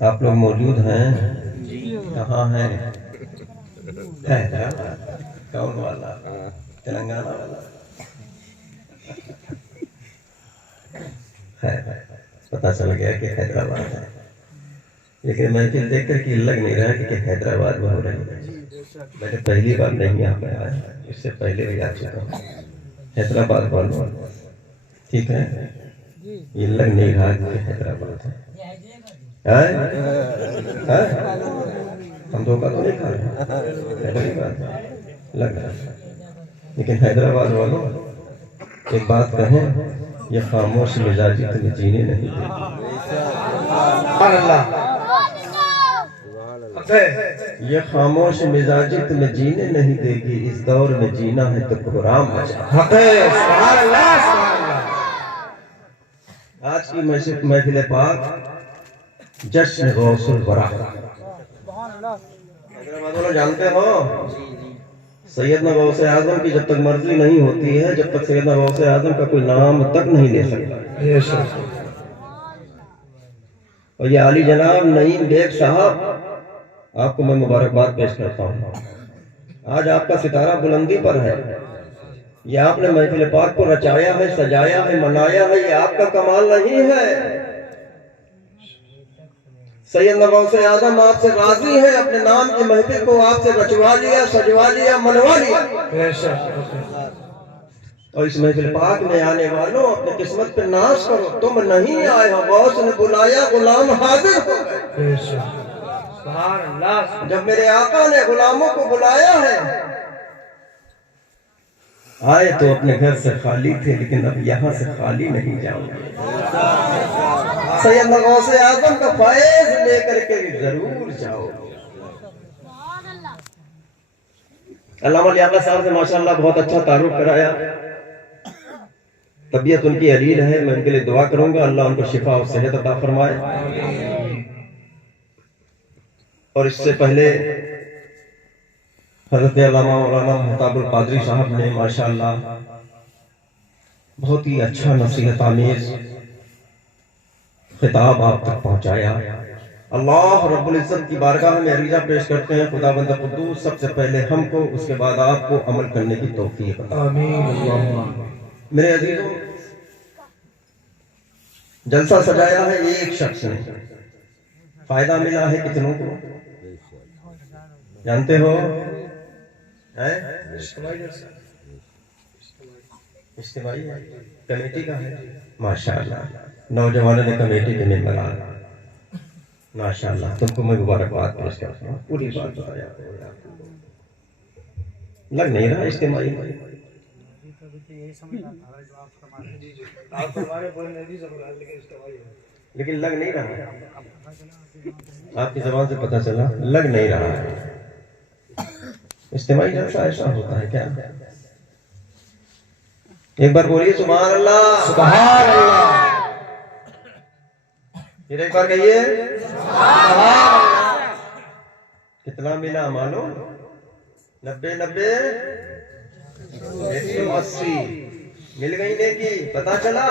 آپ لوگ موجود ہیں؟ کہاں ہیں؟ حیدرآباد؟ کون والا؟ تلنگانہ والا؟ پتا چل گیا کہ حیدرآباد ہے، لیکن محفل دیکھ کر کہ لگ نہیں رہا کہ حیدرآباد میں ہو رہی ہے۔ میں نے پہلی بار نہیں یہاں پہ آیا، اس سے پہلے بھی آ چکا ہوں۔ حیدرآباد والوں ٹھیک ہے، یہ لگ نہیں رہا کہ حیدرآباد ہے۔ ہم دھوکہ تو نہیں کھا رہے، حیدرآباد لگ رہا ہے، لیکن حیدرآباد والوں ایک بات کہیں، یہ خاموش مزاجی تمہیں جینے نہیں دے گی۔ یہ خاموش مزاجی تمہیں جینے نہیں دے گی، اس دور میں جینا ہے تو کوحرام بچا۔ آج کی محفل پاک جشن غوث الورا۔ حیدرآباد والوں جانتے ہو سیدنا غوث اعظم کی جب تک مرضی نہیں ہوتی ہے، جب تک سیدنا غوث اعظم کا کوئی نام تک نہیں لے سکتا۔ اور یہ عالی جناب نعیم بیگ صاحب، آپ کو میں مبارکباد پیش کرتا ہوں۔ آج آپ کا ستارہ بلندی پر ہے، یہ آپ نے محفل پاک کو رچایا ہے، سجایا ہے، منایا ہے، یہ آپ کا کمال نہیں ہے۔ سیدنا غوث اعظم آپ سے راضی ہیں، اپنے نام کی محفل کو آپ سے رچوا لیا، سجوا لیا، منوا لیا۔ اور اس محفل پاک میں آنے والوں اپنے قسمت پہ ناز کرو، تم نہیں آئے ہو، غوث نے بلایا، غلام حاضر ہو گئے۔ جب میرے آقا نے غلاموں کو بلایا ہے، آئے تو اپنے گھر سے خالی تھے، لیکن اب یہاں سے خالی نہیں جاؤں گے۔ سیدنا غوث اعظم کا فیض لے کر کے ضرور جاؤ گے۔ علامہ لیاقت صاحب سے ماشاءاللہ بہت اچھا تعارف کرایا، طبیعت ان کی علیل ہے، میں ان کے لیے دعا کروں گا، اللہ ان کو شفا اور صحت عطا فرمائے۔ اور اس سے پہلے حضرت علامہ مولانا محتاب القادری صاحب نے ماشاءاللہ بہت ہی اچھا نصیحت آمیز خطاب آپ تک پہنچایا۔ اللہ رب العزت کی بارگاہ میں عریضہ پیش کرتے ہیں، خداوند قدوس سب سے پہلے ہم کو، اس کے بعد آپ کو عمل کرنے کی توفیق عطا۔ میرے عزیزوں، جلسہ سجایا ہے ایک شخص نے، فائدہ ملا ہے کتنوں کو جانتے ہو؟ اجتماعی کمیٹی کا ہے، ماشاءاللہ نوجوانوں نے کمیٹی کے ممبران، ماشاءاللہ تم کو میں مبارکباد پیش کرتا ہوں۔ پوری بات بتایا لگ نہیں رہا اجتماعی، لیکن لگ نہیں رہا، آپ کی زبان سے پتہ چلا لگ نہیں رہا ہے۔ اجتماعی جلسہ ایسا ہوتا ہے کیا؟ ایک بار بولیے سبحان اللہ، سبحان اللہ، پھر ایک بار کہیے سبحان اللہ۔ کتنا ملا معلوم؟ 90 180 مل گئی نیکی، پتا چلا؟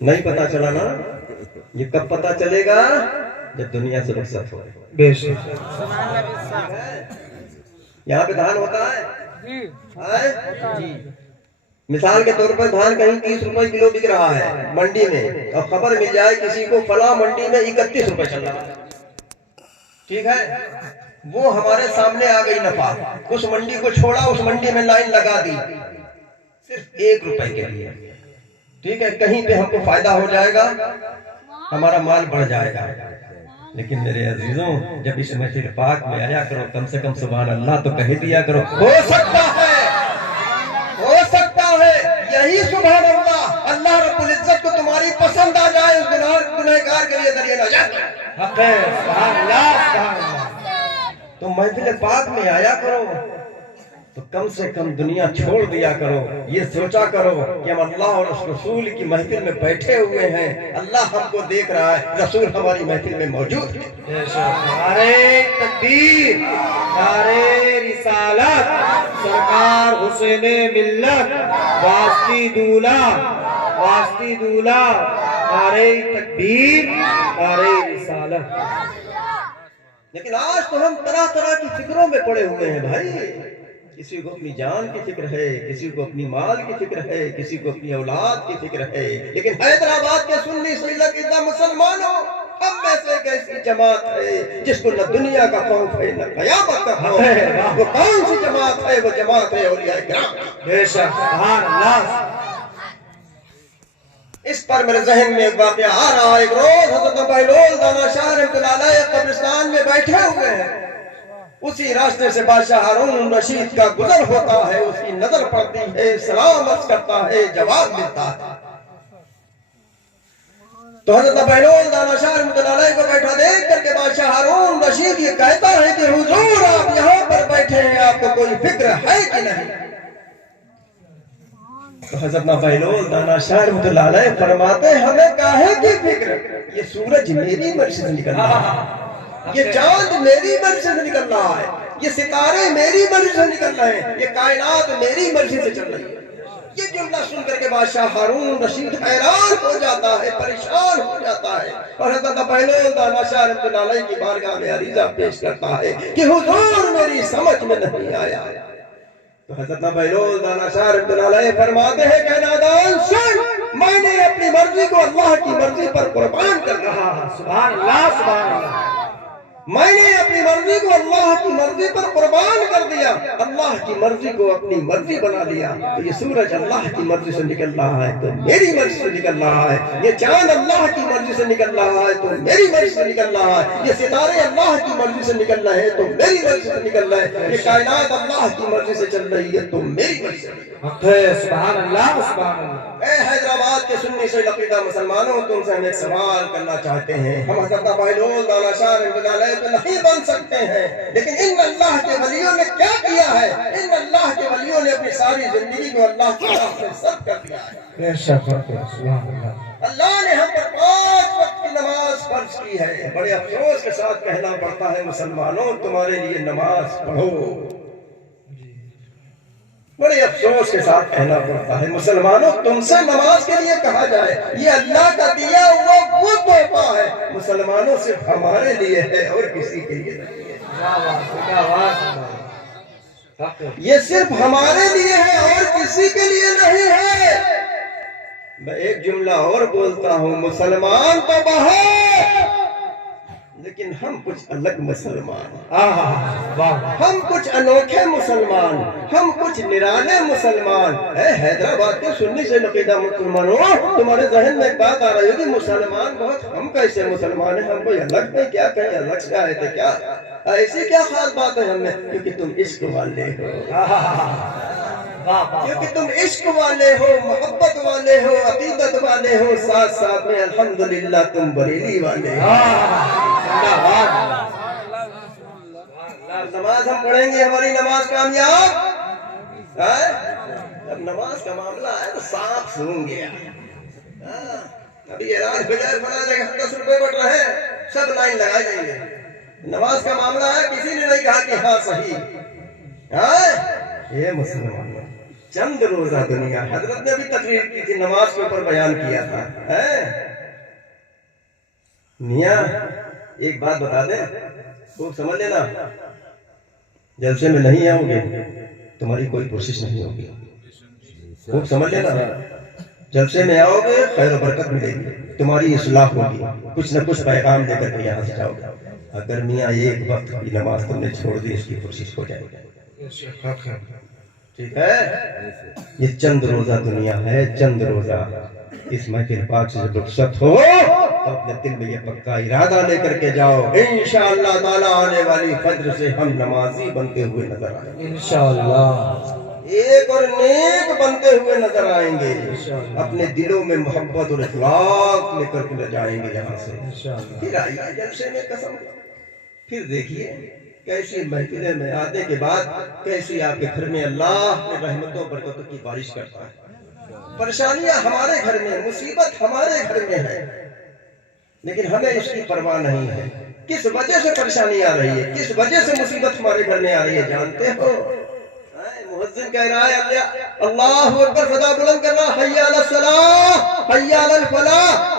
نہیں پتا چلا نا؟ یہ کب پتا چلے گا؟ جب دنیا سے رخصت ہو۔ یہاں پہ دھان ہوتا ہے، مثال کے طور پر دھان کہیں 30 روپے کلو بک رہا ہے منڈی میں، اور خبر مل جائے کسی کو فلاں منڈی میں 31 روپے چل رہا ہے، ٹھیک ہے؟ وہ ہمارے سامنے آ گئی نفع، اس منڈی کو چھوڑا، اس منڈی میں لائن لگا دی صرف 1 روپے کے لیے، ٹھیک ہے؟ کہیں پہ ہم کو فائدہ ہو جائے گا، ہمارا مال بڑھ جائے گا، لیکن میرے عزیزوں جب اس محفل پاک میں آیا کرو، کم سے کم سبحان اللہ تو کہہ دیا کرو۔ ہو سکتا ہے یہی سبحان اللہ اللہ رب العزت کو تمہاری پسند آ جائے، اس گنہگار کے لیے ذریعہ نجات ہے۔ تم محفل پاک میں آیا کرو تو کم سے کم دنیا چھوڑ دیا کرو، یہ سوچا کرو کہ ہم اللہ اور اس رسول کی محفل میں بیٹھے ہوئے ہیں، اللہ ہم کو دیکھ رہا ہے، رسول ہماری محفل میں موجود ہے۔ نعرہ تکبیر، نعرہ رسالت، سرکار حسین ملت، واسطی دولہ نعرہ تکبیر، نعرہ رسالت۔ لیکن آج تو ہم طرح طرح کی فکروں میں پڑے ہوئے ہیں بھائی، کسی کو اپنی جان کی فکر ہے، کسی کو اپنی مال کی فکر ہے، کسی کو اپنی اولاد کی فکر ہے، لیکن حیدرآباد کے سنی سیدہ مسلمانوں، ہم میں سے ایک ایسی جماعت ہے جس کو نہ دنیا کا خوف ہے نہ قیامت کا خوف ہے۔ وہ کون سی جماعت ہے؟ وہ جماعت ہے اولیاء کرام۔ بے شک، سبحان اللہ۔ اس پر میرے ذہن میں ایک واقعہ آ رہا ہے۔ ایک روز حضرت بہلول دانا شاہ رحمۃ اللہ علیہ قبرستان میں بیٹھے ہوئے ہیں، اسی راستے سے بادشاہ ہارون رشید کا گزر ہوتا ہے، اس کی نظر پڑتی ہے، سلام عرض کرتا ہے، جواب ملتا ہے۔ تو حضرت بہلول دانا شاہ رحمۃ اللہ علیہ کو بیٹھا دیکھ کر کے بادشاہ ہارون رشید یہ کہتا ہے کہ حضور آپ یہاں پر بیٹھے ہیں، آپ کو کوئی فکر ہے کہ نہیں؟ تو حضرت بہلول دانا شاہ رحمۃ اللہ علیہ فرماتے ہیں ہمیں کاہے کی فکر؟ یہ سورج میری مرضی سے نکل رہا ہے، یہ چاند میری مرضی سے نکل رہا ہے، یہ ستارے میری مرضی سے نکل رہے ہیں، یہ کائنات میری مرضی سے چل رہی ہے۔ یہ جملہ سن کر کے بادشاہ ہارون رشید حیران ہو جاتا ہے، پریشان ہو جاتا ہے، اور حضرت بہلول دانا شاہ رحمۃ اللہ علیہ کی بارگاہ میں عریضہ پیش کرتا ہے کہ حضور میری سمجھ میں نہیں آیا۔ تو حضرت بہلول دانا شاہ رحمۃ اللہ علیہ فرماتے ہیں کہ نادان سن، میں نے اپنی مرضی کو اللہ کی مرضی پر قربان کر رہا ہے۔ سبحان اللہ، سبحان اللہ۔ میں نے اپنی مرضی کو اللہ کی مرضی پر قربان کر دیا، اللہ کی مرضی کو اپنی مرضی بنا لیا۔ تو یہ سورج اللہ کی مرضی سے نکل رہا ہے تو میری مرضی سے نکل رہا ہے، یہ چاند اللہ کی مرضی سے نکل رہا ہے تو میری مرضی سے نکل رہا ہے، یہ ستارے اللہ کی مرضی سے نکل رہے ہیں تو میری مرضی سے نکل رہے ہیں، یہ کائنات اللہ کی مرضی سے چل رہی ہے تو میری مرضی سے۔ سبحان اللہ، سبحان اللہ۔ اے حیدرآباد کے سنی سے عقیدہ مسلمانوں، تم سے ہم ایک سوال کرنا چاہتے ہیں۔ ہم حضرت بہلول دانا شاہ رحمۃ اللہ علیہ تو نہیں بن سکتے ہیں، لیکن ان اللہ کے ولیوں نے کیا کیا ہے؟ ان اللہ کے ولیوں نے اپنی ساری زندگی کو اللہ کی راہ میں صرف کر دیا ہے۔ بے شک، سبحان اللہ۔ اللہ نے ہم پر 5 وقت کی نماز فرض کی ہے۔ بڑے افسوس کے ساتھ کہنا پڑتا ہے مسلمانوں تمہارے لیے نماز پڑھو، بڑے افسوس کے ساتھ کہنا پڑتا ہے مسلمانوں تم سے نماز کے لیے کہا جائے، یہ اللہ کا دیا ہوا وہ تحفہ ہے، مسلمانوں صرف ہمارے لیے ہے اور کسی کے لیے نہیں ہے۔ یہ صرف ہمارے لیے ہے اور کسی کے لیے نہیں ہے۔ میں ایک جملہ اور بولتا ہوں، مسلمان تو بہت، لیکن ہم کچھ الگ مسلمان، ہم کچھ انوکھے مسلمان، ہم کچھ نرالے مسلمان۔ اے حیدرآباد کے سنی سے عقیدہ مسلمانوں، تمہارے ذہن میں ایک بات آ رہی ہوگی مسلمان بہت، ہم کیسے مسلمان ہیں؟ ہم کوئی الگ نہیں کیا؟ کہیں الگ سے آئے تھے کیا؟ ایسی کیا خاص بات ہے ہم میں؟ کیونکہ تم عشق والے ہو، کیونکہ تم عشق والے ہو، محبت والے ہو، عقیدت والے ہو، ساتھ ساتھ میں الحمدللہ تم بریلی والے ہو۔ نماز ہم پڑھیں گے، ہماری نماز کامیاب ہے؟ جب نماز کا معاملہ ہے تو صاف سون گیا۔ ابھی اعلان ہو جائے فلاں جگہ 10 روپے بٹ رہے ہیں، سب لائن لگائے جائیں گے۔ نماز کا معاملہ ہے، کسی نے نہیں کہا کہ ہاں صحیح ہے۔ یہ مسلمان چند روزہ دنیا، حضرت نے بھی تقریر کی تھی، نماز کے اوپر بیان کیا تھا۔ میاں ایک بات بتا دیں، خوب سمجھ لینا، جلسے میں نہیں آؤ گے تمہاری کوئی کوشش نہیں ہوگی، خوب سمجھ لینا، جلسے میں آؤ گے خیر و برکت ملے گی، تمہاری اصلاح ہوگی، کچھ نہ کچھ پیغام دے کر کے یہاں سے جاؤ گے۔ اگر میاں ایک وقت کی نماز تم نے چھوڑ دی، اس کی کوشش ہو جائے گی، ٹھیک ہے؟ یہ چند روزہ دنیا ہے، چند روزہ، اس محفل پاک سے جب رخصت ہو تو اپنے دل میں یہ پکا ارادہ لے کر کے جاؤ، انشاءاللہ تعالی آنے والی فجر سے ہم نمازی بنتے ہوئے نظر آئیں گے، انشاءاللہ ایک اور نیک بنتے ہوئے نظر آئیں گے، اپنے دلوں میں محبت اور اخلاق لے کر کے جائیں گے یہاں سے۔ پھر آئیے جلسے میں قسم، پھر دیکھیے کیسی محفلیں میں آنے کے بعد کیسی آپ کے گھر میں اللہ اپنے رحمتوں برکتوں کی بارش کرتا ہے۔ پریشانیاں ہمارے گھر میں، مصیبت ہمارے گھر میں ہے، لیکن ہمیں اس کی پرواہ نہیں ہے۔ کس وجہ سے پریشانی آ رہی ہے، کس وجہ سے مصیبت ہمارے گھر میں آ رہی ہے جانتے ہو؟ مؤذن کہہ رہا ہے اللہ اکبر، فضا بلند کر رہا، حی علی الصلاۃ حی علی الفلاح۔